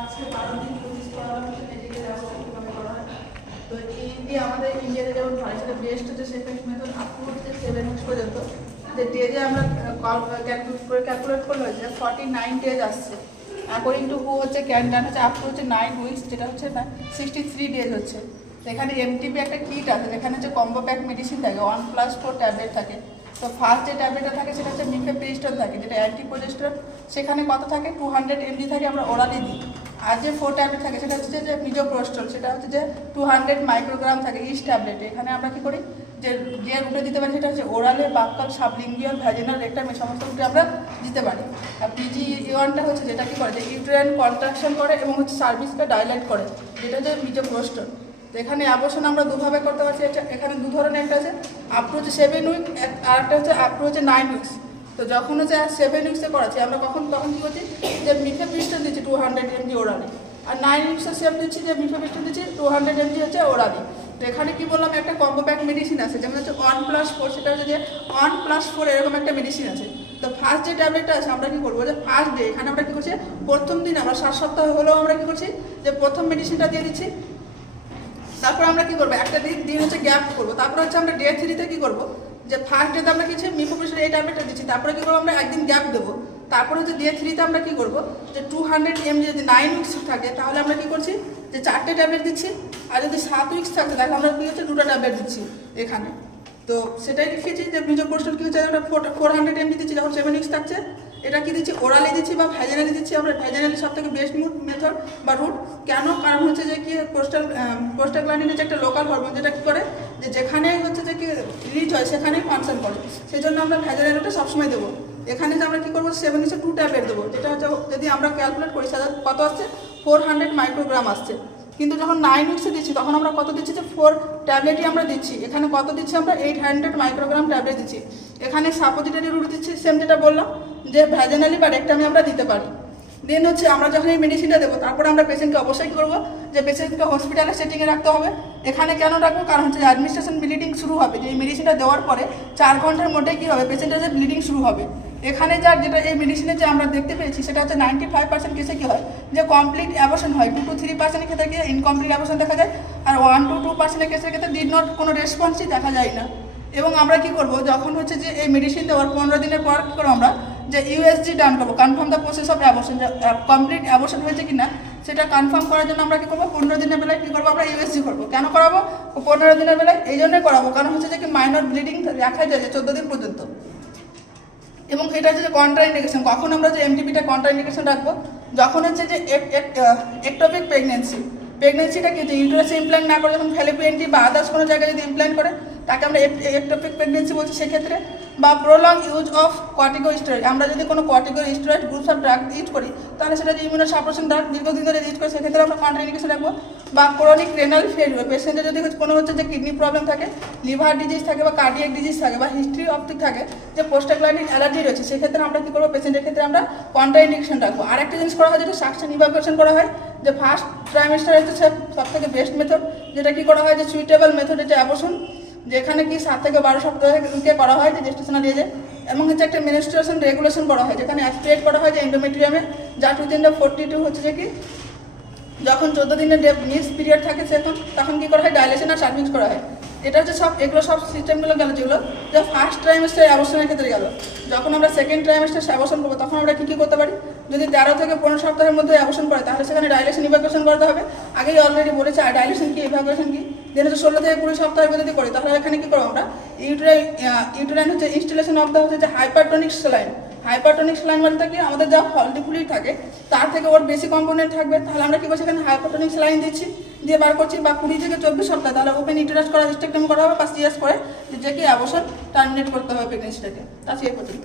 আজকে 12 দিন কোর্স করা হচ্ছে মেডিকেল অ্যাসিস্ট্যান্ট কিভাবে করা হয়। তো এই আমাদের ইন্ডিয়াতে যেমন হয় সেটা বেস্ট হচ্ছে সেকেন্ড মেথড আপ টু হচ্ছে 7 উইকস পর্যন্ত। যে ডেজে আমরা ক্যালকুলেট করলে হচ্ছে 49 ডেজ আসছে। অ্যাকর্ডিং টু হু হচ্ছে ক্যান্টান হচ্ছে আপ টু হচ্ছে 9 উইকস, যেটা হচ্ছে 63 ডেজ হচ্ছে। এখানে এমটিপি একটা কিট আছে যেখানে হচ্ছে কম্বো প্যাক মেডিসিন থাকে 1+4 ট্যাবলেট থাকে। তো ফার্স্ট যে ট্যাবলেটটা থাকে সেটা হচ্ছে মিফেপ্রিস্টন থাকে, যেটা অ্যান্টিপ্রোজেস্টেরন। সেখানে কত থাকে 200 mg থাকে, আমরা ওরালি দিই। আর যে 4 ট্যাবলেট থাকে সেটা হচ্ছে যে মিজোপ্রোস্টল, সেটা হচ্ছে যে 200 মাইক্রোগ্রাম থাকে ইচ ট্যাবলেটে। এখানে আমরা কী করি যে রুটে দিতে পারি সেটা হচ্ছে ওরালে, বাক্কাল, সাবলিঙ্গুয়াল, ভ্যাজিনাল, রেক্টাম, এই সমস্ত রুটে আমরা দিতে পারি। আর PGE1টা হচ্ছে যেটা কী করে যে ইউটেরাইন কন্ট্রাকশন করে এবং হচ্ছে সার্ভিসকে ডাইলেট করে, যেটা হচ্ছে মিজোপ্রোস্টল। তো এখানে অ্যাবর্শন আমরা দুভাবে করতে পারছি। এখানে দু ধরনের, একটা আছে আপ টু হচ্ছে 7 উইক, আর একটা হচ্ছে আপ টু হচ্ছে 9 উইকস। তো যখন হচ্ছে 7 উইক্সে করাচ্ছি আমরা তখন কী করছি যে মিফেপ্রিস্টন দিচ্ছি 200 mg ওরালি, আর 9 উইক্সে সেম দিচ্ছি যে মিফেপ্রিস্টন দিচ্ছি 200 mg হচ্ছে ওরালি। তো এখানে কী বললাম একটা কম্বো প্যাক মেডিসিন আছে, যেমন হচ্ছে 1+4, সেটা হচ্ছে যে 1+4 এরকম একটা মেডিসিন আছে। তো ফার্স্ট যে ট্যাবলেটটা আছে আমরা কী করবো যে ফার্স্ট ডে এখানে আমরা কী করছি প্রথম দিন আমরা 7 সপ্তাহ হলেও আমরা কী করছি যে প্রথম মেডিসিনটা দিয়ে দিচ্ছি। তারপর আমরা কী করবো একটা দিন হচ্ছে গ্যাপ করবো। তারপর হচ্ছে আমরা ডে 3তে কী করবো যে ফার্স্ট ডেতে আমরা কিছু মিফেপ্রিস্টন এই ট্যাবলেটটা দিচ্ছি, তারপরে কী করবো আমরা একদিন গ্যাপ দেবো। তারপরে হচ্ছে ডে 3তে আমরা কী করবো যে 200 mg যদি 9 উইক্স থাকে তাহলে আমরা কী করছি যে 4টে ট্যাবলেট দিচ্ছি। আর যদি 7 উইক্স থাকে তাহলে আমরা কী হচ্ছে 2টা ট্যাবলেট দিচ্ছি এখানে। তো সেটাই লিখেছি যে মিজোপ্রোস্টল কী হচ্ছে আমরা 400 mg দিচ্ছি যখন 7 উইক্স থাকছে। এটা কি দিচ্ছি ওরালি দিচ্ছি বা ভ্যাজিনালি দিচ্ছি। আমরা ভ্যাজিনালি সব থেকে বেস্ট মেথড বা রুট। কেন? কারণ হচ্ছে যে কি প্রোস্টাগ্ল্যান্ডিন হচ্ছে একটা লোকাল হরমোন, যেটা কী করে যে যেখানে হচ্ছে যে কি রিলিজ হয় সেখানেই ফাংশন করে। সেই জন্য আমরা ভ্যাজিনাল রুটে সবসময় দেবো। এখানে যে আমরা কী করবো 7 উইক্সে 2 ট্যাবলেট দেবো, যেটা হচ্ছে যদি আমরা ক্যালকুলেট করি সেটা কত আসছে 400 মাইক্রোগ্রাম আসছে। কিন্তু যখন 9 উইক্সে দিচ্ছি তখন আমরা কত দিচ্ছি যে 4 ট্যাবলেটই আমরা দিচ্ছি। এখানে কত দিচ্ছি আমরা 800 মাইক্রোগ্রাম ট্যাবলেট দিচ্ছি। এখানে সাপোজিটরি রুট দিচ্ছি সেম, যেটা বললাম যে ভ্যাজিনালি বা রেক্টামে আমরা দিতে পারি। দেন হচ্ছে আমরা যখন এই মেডিসিনটা দেবো তারপরে আমরা পেশেন্টকে অবশ্যই কী করবো যে পেশেন্টকে হসপিটালে সেটিংয়ে রাখতে হবে। এখানে কেন রাখবো? কারণ হচ্ছে অ্যাডমিনিস্ট্রেশন ব্লিডিং শুরু হবে, যে এই মেডিসিনটা দেওয়ার পরে 4 ঘন্টার মধ্যে কী হবে পেশেন্টের যে ব্লিডিং শুরু হবে। এখানে যেটা এই মেডিসিনে যে আমরা দেখতে পেয়েছি সেটা হচ্ছে 95% কেসে কী হয় যে কমপ্লিট অ্যাবর্শন হয়। 2 to 3% ক্ষেত্রে গিয়ে ইনকমপ্লিট অ্যাবর্শন দেখা যায়, আর 1 to 2% কেসের ক্ষেত্রে ডিড নট কোনো রেসপন্সই দেখা যায় না। এবং আমরা কি করব যখন হচ্ছে যে এই মেডিসিন দেওয়ার 15 দিনের পর কী করবো আমরা যে ইউএসজি ডান করবো, confirm the process of abortion, যে কমপ্লিট অ্যাবর্শন হয়েছে কিনা সেটা কনফার্ম করার জন্য আমরা কী করবো 15 দিনের বেলায় কী করবো আমরা ইউএসজি করবো। কেন করাবো 15 দিনের বেলায়? এই জন্যই করাবো কারণ হচ্ছে যে কি মাইনর ব্লিডিং দেখা যায় যে 14 দিন পর্যন্ত। এবং এটা হচ্ছে যে কন্ট্রাইন্ডিকেশন, কখন আমরা যে এমটিপিটা কন্ট্রাইন্ডিকেশন রাখবো যখন হচ্ছে যে একটোপিক প্রেগনেন্সিটা কি যে ইউটেরাসে ইমপ্ল্যান্ট না করে যখন ফ্যালিপিএনটি বা আদার্স কোনো জায়গায় যদি ইমপ্ল্যান্ট করে তাকে আমরা একটোপিক প্রেগনেন্সি বলছি সেক্ষেত্রে। বা প্রলং ইউজ অফ কর্টিকোস্টেরয়েড, আমরা যদি কোনো corticosteroid groups of drug use করি তাহলে সেটা যে ইমিউনোসাপ্রেশন ড্রাগ দীর্ঘদিন ধরে ইউজ করে সেক্ষেত্রে আমরা কন্ট্রাইন্ডিকেশন রাখবো। বা ক্রনিক রেনাল ফেলিওর, পেশেন্টের যদি কোনো হচ্ছে যে কিডনি প্রবলেম থাকে, লিভার ডিজিজ থাকে বা কার্ডিয়াক ডিজিজ থাকে বা হিস্ট্রি অপটিক থাকে যে প্রোস্টাগ্ল্যান্ডিন অ্যালার্জি রয়েছে, সেক্ষেত্রে আমরা কী করবো পেশেন্টের ক্ষেত্রে আমরা কন্ট্রাইন্ডিকেশন রাখবো। আরেকটা জিনিস করা হয় যেটা সাকশন ইভাকুয়েশন করা হয়, যে ফার্স্ট ট্রাইমেস্টার হচ্ছে সব থেকে বেস্ট মেথড, যেটা কি করা হয় যে সুইটেবল মেথড, এটা অ্যাবর্শন, যেখানে কি 7 থেকে 12 সপ্তাহে করা হয় যে জেস্টেশনাল এজে। এবং হচ্ছে একটা মেনস্ট্রুয়েশন রেগুলেশন করা হয় যেখানে অ্যাসপিরেট করা হয় যে এন্ডোমেট্রিয়ামে, যা 242 হচ্ছে যে কি যখন 14 দিনের মিস পিরিয়ড থাকে তখন কী করা হয় ডাইলেশন আর সার্ভিংস করা হয়। এটা হচ্ছে এগুলো সব সিস্টেমগুলো গেল যেগুলো যে ফার্স্ট ট্রাইমেস্টার অ্যাবর্শনের ক্ষেত্রে গেল। যখন আমরা সেকেন্ড ট্রাইমেস্টার অ্যাবর্শন করবো তখন আমরা কী করতে পারি, যদি 13 থেকে 15 সপ্তাহের মধ্যে অ্যাবর্শন করে তাহলে সেখানে ডাইলেশন ইভাকুয়েশন করতে হবে। আগেই অলরেডি বলেছে আর ডাইলেশন কি ইভাকুয়েশন কি। দেন হচ্ছে 16 থেকে 20 সপ্তাহের মধ্যে যদি করি তাহলে এখানে কী করবো আমরা ইউটেরাইন হচ্ছে ইনস্টলেশন অফ দ্য হচ্ছে যে হাইপারটনিক স্যালাইন। হাইপারটনিক স্যালাইন বলতে কি আমাদের যা ফলটি ফ্লুইড থাকে তার থেকে ওর বেশি কম্পোনেন্ট থাকবে, তাহলে আমরা কী করছি এখানে হাইপারটনিক স্যালাইন দিচ্ছি দিয়ে বার করছি। বা 20 থেকে 24 সপ্তাহ তাহলে ওপেন ইউটেরাস করা হিস্টেক্টমি করা হবে বা সিএস করে যে কি অ্যাবর্শন টার্মিনেট করতে হবে প্রেগনেন্সিটাকে। তা সেই পর্যন্ত।